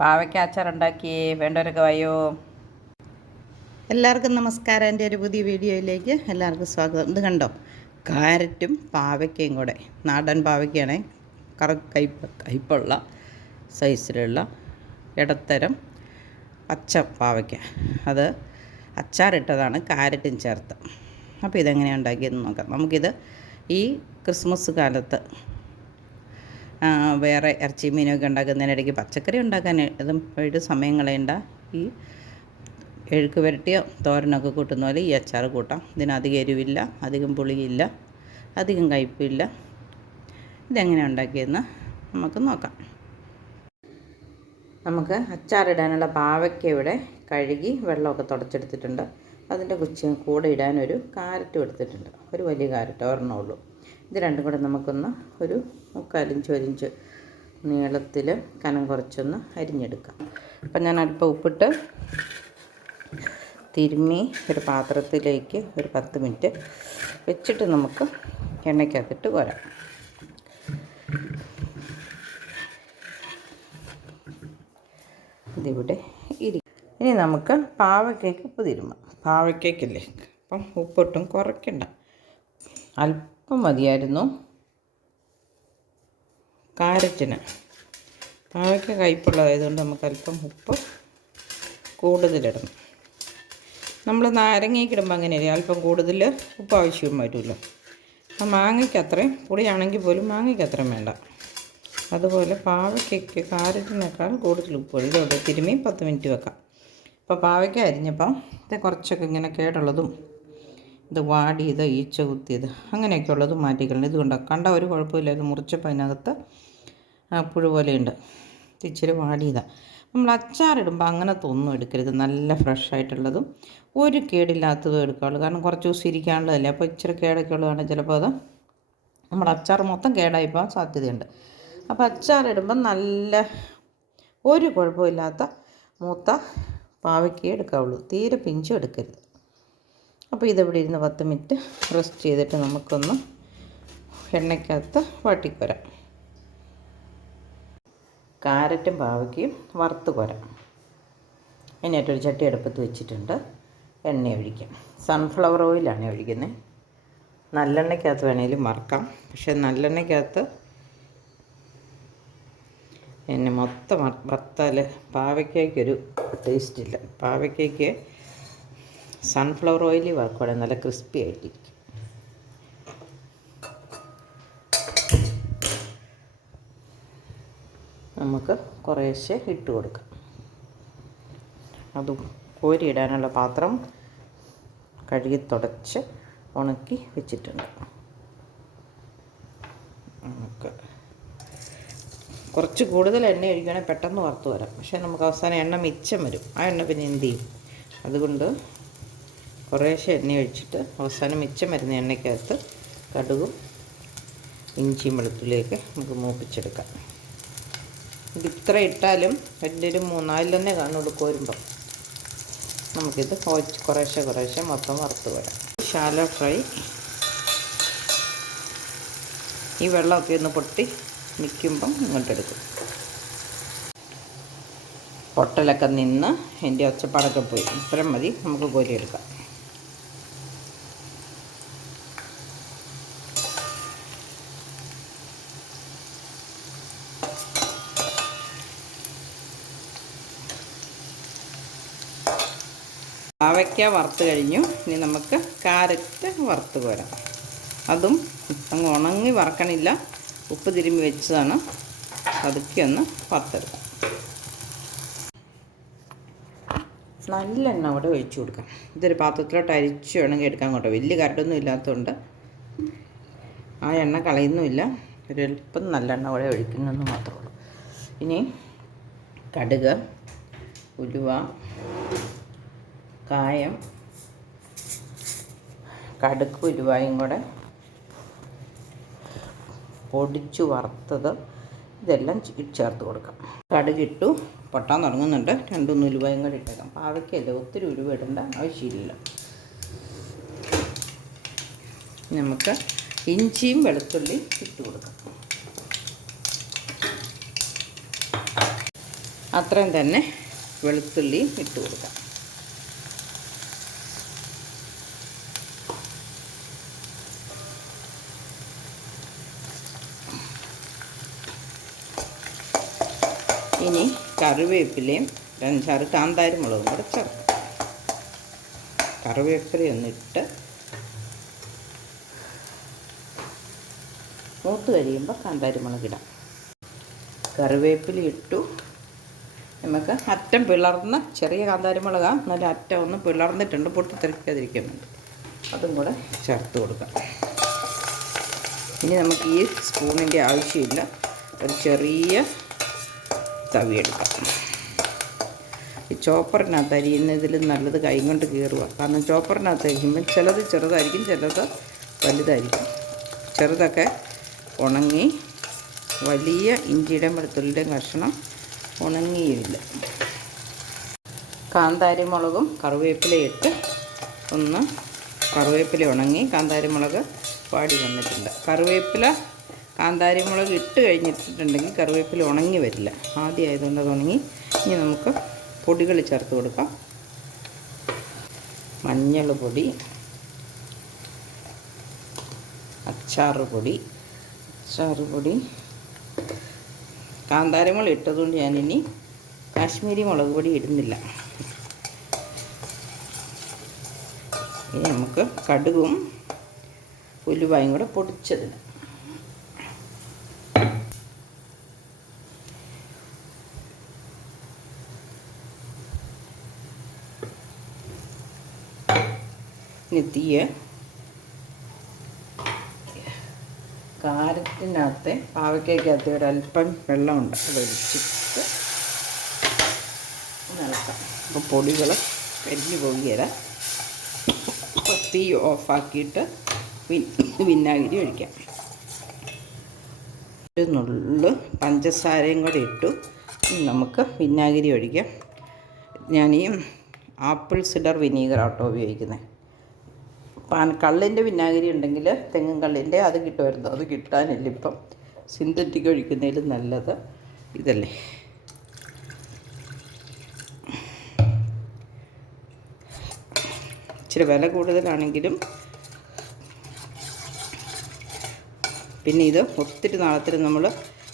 പാവയ്ക്ക അച്ചാറുണ്ടാക്കിയേ, വേണ്ടവരൊക്കെ വയ്യോ. എല്ലാവർക്കും നമസ്കാരം. എൻ്റെ ഒരു പുതിയ വീഡിയോയിലേക്ക് എല്ലാവർക്കും സ്വാഗതം. ഇത് കണ്ടോ, കാരറ്റും പാവയ്ക്കയും കൂടെ, നാടൻ പാവയ്ക്കാണേ, കയ്പുള്ള സൈസിലുള്ള ഇടത്തരം പച്ച പാവയ്ക്ക, അത് അച്ചാറിട്ടതാണ്, കാരറ്റും ചേർത്ത്. അപ്പോൾ ഇതെങ്ങനെയാണ് ഉണ്ടാക്കിയതെന്ന് നോക്കാം. നമുക്കിത് ഈ ക്രിസ്മസ് കാലത്ത് വേറെ ഇറച്ചി മീനൊക്കെ ഉണ്ടാക്കുന്നതിനിടയ്ക്ക് പച്ചക്കറി ഉണ്ടാക്കാൻ ഇതും സമയം കളയണ്ട. ഈ എഴുക്ക് വരട്ടിയോ തോരനൊക്കെ കൂട്ടുന്ന പോലെ ഈ അച്ചാർ കൂട്ടാം. ഇതിനധികം എരിവില്ല, അധികം പുളിയില്ല, അധികം കയ്പില്ല. ഇതെങ്ങനെയാണ് ഉണ്ടാക്കിയതെന്ന് നമുക്ക് നോക്കാം. നമുക്ക് അച്ചാറിടാനുള്ള പാവയ്ക്ക ഇവിടെ കഴുകി വെള്ളമൊക്കെ തുടച്ചെടുത്തിട്ടുണ്ട്. അതിൻ്റെ കൂടെ ഇടാനൊരു കാരറ്റും എടുത്തിട്ടുണ്ട്. ഒരു വലിയ കാരറ്റ് ഒരെണ്ണമുള്ളൂ. ഇത് രണ്ടും കൂടെ നമുക്കൊന്ന് ഒരു 3/4 ഇഞ്ച് 1 ഇഞ്ച് നീളത്തിൽ കനം കുറച്ചൊന്ന് അരിഞ്ഞെടുക്കാം. അപ്പം ഞാൻ അല്പം ഉപ്പിട്ട് തിരുമ്മി ഒരു പാത്രത്തിലേക്ക് ഒരു 10 മിനിറ്റ് വെച്ചിട്ട് നമുക്ക് എണ്ണയ്ക്കകത്തിട്ട് കോരാം. ഇതിവിടെ ഇനി നമുക്ക് പാവയ്ക്കയ്ക്ക് ഉപ്പ് തിരുമ്മാം. പാവയ്ക്കയ്ക്കല്ലേ, അപ്പം ഉപ്പൊട്ടും കുറയ്ക്കണ്ട, അല്പം മതിയായിരുന്നു. കാരറ്റിന് പാവയ്ക്ക കയ്പുള്ളതായതുകൊണ്ട് നമുക്ക് അല്പം ഉപ്പ് കൂടുതലിടണം. നമ്മൾ നാരങ്ങയ്ക്കിടുമ്പോൾ അങ്ങനെയല്ലേ, അല്പം കൂടുതൽ ഉപ്പ് ആവശ്യവും വരുമല്ലോ. അപ്പം മാങ്ങയ്ക്ക് അത്രയും പുളിയാണെങ്കിൽ പോലും മാങ്ങയ്ക്ക് അത്രയും വേണ്ട. അതുപോലെ പാവയ്ക്കയ്ക്ക് കാരറ്റിനേക്കാൾ കൂടുതൽ ഉപ്പ് വേണം. ഇതോടെ തിരുമ്മി 10 മിനിറ്റ് വെക്കാം. അപ്പോൾ പാവയ്ക്ക അരിഞ്ഞപ്പം ഇത് കുറച്ചൊക്കെ ഇങ്ങനെ കേടുള്ളതും ഇത് വാടിയത് ഈച്ച കുത്തിയത് അങ്ങനെയൊക്കെ ഉള്ളത് മാറ്റിക്കളണം. ഇതുകൊണ്ട് കണ്ട ഒരു കുഴപ്പമില്ല. ഇത് മുറിച്ചപ്പോൾ അതിനകത്ത് പുഴു പോലെയുണ്ട്, ഇച്ചിരി വാടിയതാണ്. നമ്മൾ അച്ചാറിടുമ്പോൾ അങ്ങനത്തെ ഒന്നും എടുക്കരുത്. നല്ല ഫ്രഷായിട്ടുള്ളതും ഒരു കേടില്ലാത്തതും എടുക്കാവുള്ളൂ. കാരണം കുറച്ച് ദിവസം ഇരിക്കാനുള്ളതല്ലേ. അപ്പോൾ ഇച്ചിരി കേടൊക്കെ ഉള്ളതാണ്. ചിലപ്പോൾ അത് നമ്മുടെ അച്ചാർ മൊത്തം കേടായിപ്പോകാൻ സാധ്യതയുണ്ട്. അപ്പോൾ അച്ചാറിടുമ്പം നല്ല ഒരു കുഴപ്പമില്ലാത്ത മൂത്ത പാവയ്ക്കേ എടുക്കാവുള്ളൂ. തീരെ പിഞ്ചും എടുക്കരുത്. അപ്പോൾ ഇതിവിടെ ഇരുന്ന് 10 മിനിറ്റ് റെസ്റ്റ് ചെയ്തിട്ട് നമുക്കൊന്ന് എണ്ണയ്ക്കകത്ത് വാട്ടിക്കൊരാം. കാരറ്റും പാവയ്ക്കയും വറുത്ത് കൊരാം. അതിനായിട്ടൊരു ചട്ടി അടുപ്പത്ത് വെച്ചിട്ടുണ്ട്. എണ്ണ ഒഴിക്കാം. സൺഫ്ലവർ ഓയിലാണ് ഒഴിക്കുന്നത്. നല്ലെണ്ണയ്ക്കകത്ത് വേണമെങ്കിലും വറുക്കാം. പക്ഷേ നല്ലെണ്ണയ്ക്കകത്ത് എന്നെ മൊത്തം വറുത്താൽ പാവയ്ക്കയ്ക്കൊരു ടേസ്റ്റില്ല. പാവയ്ക്കയ്ക്ക് സൺഫ്ലവർ ഓയിലിൽ വറുക്കുകയാണെങ്കിൽ നല്ല ക്രിസ്പി ആയിട്ടിരിക്കും. നമുക്ക് കുറേശ്ശെ ഇട്ട് കൊടുക്കാം. അതും കോരിയിടാനുള്ള പാത്രം കഴുകി തുടച്ച് ഉണക്കി വെച്ചിട്ടുണ്ട്. നമുക്ക് കുറച്ച് കൂടുതൽ എണ്ണ ഒഴിക്കുകയാണെങ്കിൽ പെട്ടെന്ന് വറുത്ത് വരാം. പക്ഷേ നമുക്ക് അവസാനം എണ്ണ മിച്ചം വരും. ആ എണ്ണ പിന്നെ എന്ത് ചെയ്യും? അതുകൊണ്ട് കുറേശ്ശെ എണ്ണ ഒഴിച്ചിട്ട് അവസാനം മിച്ചം വരുന്ന എണ്ണയ്ക്കകത്ത് കടുകും ഇഞ്ചിയും വെളുത്തുള്ളിയൊക്കെ നമുക്ക് മൂപ്പിച്ചെടുക്കാം. ഇത്ര ഇട്ടാലും എൻ്റെ ഒരു 3-4 കാണുള്ളൂ കോരുമ്പം. നമുക്കിത് കുറേശ്ശെ മൊത്തം വറുത്ത് വരാം. Shallow fry. ഈ വെള്ളമൊക്കെ ഒന്ന് പൊട്ടി നിൽക്കുമ്പം ഇങ്ങോട്ടെടുക്കും. പൊട്ടലൊക്കെ നിന്ന് എൻ്റെ ഒച്ചപ്പാടൊക്കെ പോയി. ഇത്രയും മതി, നമുക്ക് കോരിയെടുക്കാം. പാവയ്ക്ക വറുത്ത് കഴിഞ്ഞു. ഇനി നമുക്ക് കാരറ്റ് വറുത്ത് കോരാം. അതും അങ്ങ് ഉണങ്ങി വറക്കണില്ല, ഉപ്പ് തിരുമ്മി വെച്ചതാണ്. പതുക്കെ ഒന്ന് വറുത്തെടുക്കാം. നല്ലെണ്ണ അവിടെ ഒഴിച്ചു കൊടുക്കാം. ഇതൊരു പാത്രത്തിലോട്ട് അരിച്ച് വേണമെങ്കിൽ എടുക്കാൻ കേട്ടോ. വലിയ കരടൊന്നും ഇല്ലാത്തതുകൊണ്ട് ആ എണ്ണ കളയുന്നുമില്ല. ഒരൽപ്പം നല്ലെണ്ണ കൂടെ ഒഴിക്കുന്നെന്ന് മാത്രമേ ഉള്ളൂ. ഇനി കടുക്, ഉലുവ, കായം, കടുക് ഉലുവയും കൂടെ പൊടിച്ചു വറുത്തത് ഇതെല്ലാം ചേർത്ത് കൊടുക്കാം. കടുകിട്ടു, പൊട്ടാൻ തുടങ്ങുന്നുണ്ട്. 2-3 ഉലുവയും കൂടെ ഇട്ടേക്കാം. പാവയ്ക്കല്ലേ, ഒത്തിരി ഉലുവ ഇടേണ്ട ആവശ്യമില്ല. നമുക്ക് ഇഞ്ചിയും വെളുത്തുള്ളി ഇട്ട് കൊടുക്കാം. അത്രയും തന്നെ വെളുത്തുള്ളിയും ഇട്ട് കൊടുക്കാം. ഇനി കറിവേപ്പിലയും 5-6 കാന്താരി മുളകും കൂടെ ചേർക്കാം. കറിവേപ്പിലയൊന്നിട്ട് മൂത്ത് കഴിയുമ്പോൾ കാന്താരി മുളകിടാം. കറിവേപ്പില ഇട്ടു. നമുക്ക് അറ്റം പിളർന്ന്, ചെറിയ കാന്താരി മുളകാണ്, നല്ല അറ്റം ഒന്ന് പിളർന്നിട്ടുണ്ട്, പൊട്ടിത്തെറിക്കാതിരിക്കാൻ വേണ്ടി അതും കൂടെ ചേർത്ത് കൊടുക്കാം. ഇനി നമുക്ക് ഈ സ്പൂണിൻ്റെ ആവശ്യമില്ല, ഒരു ചെറിയ തവിയെടുക്കാം. ഈ ചോപ്പറിനകത്ത് അരിയുന്നതിൽ നല്ലത് കൈ കൊണ്ട് കീറുക. കാരണം ചോപ്പറിനകത്ത് അരിയുമ്പോൾ ചിലത് ചെറുതായിരിക്കും, ചിലത് വലുതായിരിക്കും. ചെറുതൊക്കെ ഉണങ്ങി, വലിയ ഇഞ്ചിയുടെ വെളുത്തുള്ളിയുടെ കഷ്ണം ഉണങ്ങിയില്ല. കാന്താരി മുളകും കറിവേപ്പിലയിട്ട് ഒന്ന്, കറിവേപ്പില ഉണങ്ങി, കാന്താരി മുളക് വാടി വന്നിട്ടുണ്ട്. കറിവേപ്പില കാന്താരി മുളക് ഇട്ട് കഴിഞ്ഞിട്ടുണ്ടെങ്കിൽ കറിവേപ്പില ഉണങ്ങി വരില്ല. ആദ്യം ആയതുകൊണ്ട് അത് ഉണങ്ങി. ഇനി നമുക്ക് പൊടികൾ ചേർത്ത് കൊടുക്കാം. മഞ്ഞൾ പൊടി, അച്ചാറ് പൊടി, കാന്താരി മുളക് ഇട്ടതുകൊണ്ട് ഞാനിനി കാശ്മീരി മുളക് പൊടി ഇടുന്നില്ല. ഇനി നമുക്ക് കടുകും ഉലുവായും കൂടെ പൊടിച്ചതിന്. ഇനി തീയ കാരറ്റിനകത്ത്, പാവയ്ക്കകത്ത് ഒരല്പം വെള്ളമുണ്ട്, അതൊഴിച്ചിട്ട് നിലക്കാം. അപ്പോൾ പൊടികൾ കരിഞ്ഞു പോകുകയില്ല. തീ ഓഫാക്കിയിട്ട് വിനാഗിരി ഒഴിക്കാം. ഒരു നുള്ളു പഞ്ചസാരയും കൂടെ ഇട്ടു. നമുക്ക് വിനാഗിരി ഒഴിക്കാം. ഞാൻ ഈ ആപ്പിൾ സിഡർ വിനീഗറാട്ടോ ഉപയോഗിക്കുന്നത്. കള്ളിൻ്റെ വിനാഗിരി ഉണ്ടെങ്കിൽ, തെങ്ങും കള്ളിൻ്റെ അത് കിട്ടുമായിരുന്നു. അത് കിട്ടാനില്ല ഇപ്പം. സിന്തറ്റിക് ഒഴിക്കുന്നതിൽ നല്ലത് ഇതല്ലേ. ഇച്ചിരി വില കൂടുതലാണെങ്കിലും, പിന്നെ ഇത് ഒത്തിരി നാളത്തിൽ നമ്മൾ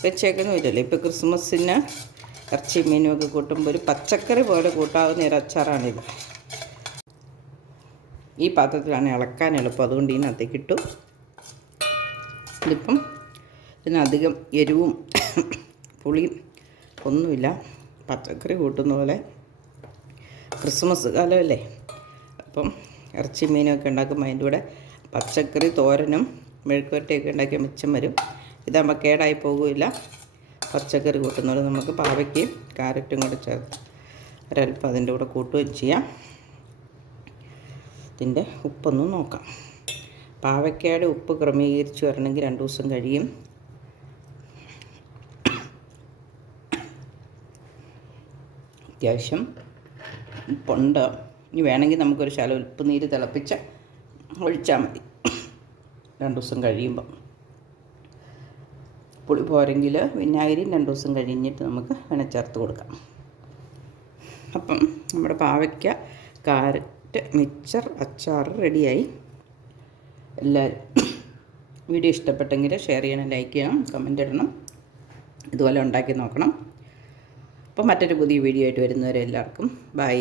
വെച്ചേക്കൊന്നുമില്ലല്ലോ. ഇപ്പോൾ ക്രിസ്മസിന് ഇറച്ചി മീനുമൊക്കെ കൂട്ടുമ്പോൾ ഒരു പച്ചക്കറി പോലെ കൂട്ടാവുന്ന ഒരു അച്ചാറാണിത്. ഈ പാത്രത്തിലാണ് ഇളക്കാൻ എളുപ്പം, അതുകൊണ്ട് ഇതിനകത്തേക്ക് ഇട്ടു. ഇതിപ്പം ഇതിനധികം എരിവും പുളിയും ഒന്നുമില്ല. പച്ചക്കറി കൂട്ടുന്ന പോലെ. ക്രിസ്മസ് കാലമല്ലേ, അപ്പം ഇറച്ചി മീനൊക്കെ ഉണ്ടാക്കുമ്പോൾ അതിൻ്റെ കൂടെ പച്ചക്കറി തോരനും മെഴുക്കുവരട്ടിയൊക്കെ ഉണ്ടാക്കിയ മിച്ചം വരും. ഇതാകുമ്പോൾ കേടായി പോകില്ല. പച്ചക്കറി കൂട്ടുന്നതുകൊണ്ട് നമുക്ക് പാവയ്ക്കയും കാരറ്റും കൂടെ ചേർത്ത് ഒരല്പം അതിൻ്റെ കൂടെ കൂട്ടുകയും ചെയ്യാം. ഇതിൻ്റെ ഉപ്പൊന്നും നോക്കാം. പാവയ്ക്കയുടെ ഉപ്പ് ക്രമീകരിച്ച് വരണമെങ്കിൽ 2 ദിവസം കഴിയും. അത്യാവശ്യം ഉപ്പുണ്ട്. ഇനി വേണമെങ്കിൽ നമുക്കൊരു ശകലം ഉപ്പ് നീര് തിളപ്പിച്ച് ഒഴിച്ചാൽ മതി 2 ദിവസം കഴിയുമ്പം. പുളി പോരെങ്കിൽ വിനാഗിരി 2 ദിവസം കഴിഞ്ഞിട്ട് നമുക്ക് വേണേൽ ചേർത്ത് കൊടുക്കാം. അപ്പം നമ്മുടെ പാവയ്ക്ക, കാരറ്റ്, മിക്സർ, അച്ചാർ റെഡിയായി. എല്ലാവരും വീഡിയോ ഇഷ്ടപ്പെട്ടെങ്കിൽ ഷെയർ ചെയ്യണം, ലൈക്ക് ചെയ്യണം, കമൻ്റ് ഇടണം. ഇതുപോലെ ഉണ്ടാക്കി നോക്കണം. അപ്പോൾ മറ്റൊരു പുതിയ വീഡിയോ ആയിട്ട് വരുന്നവരെ എല്ലാവർക്കും ബൈ.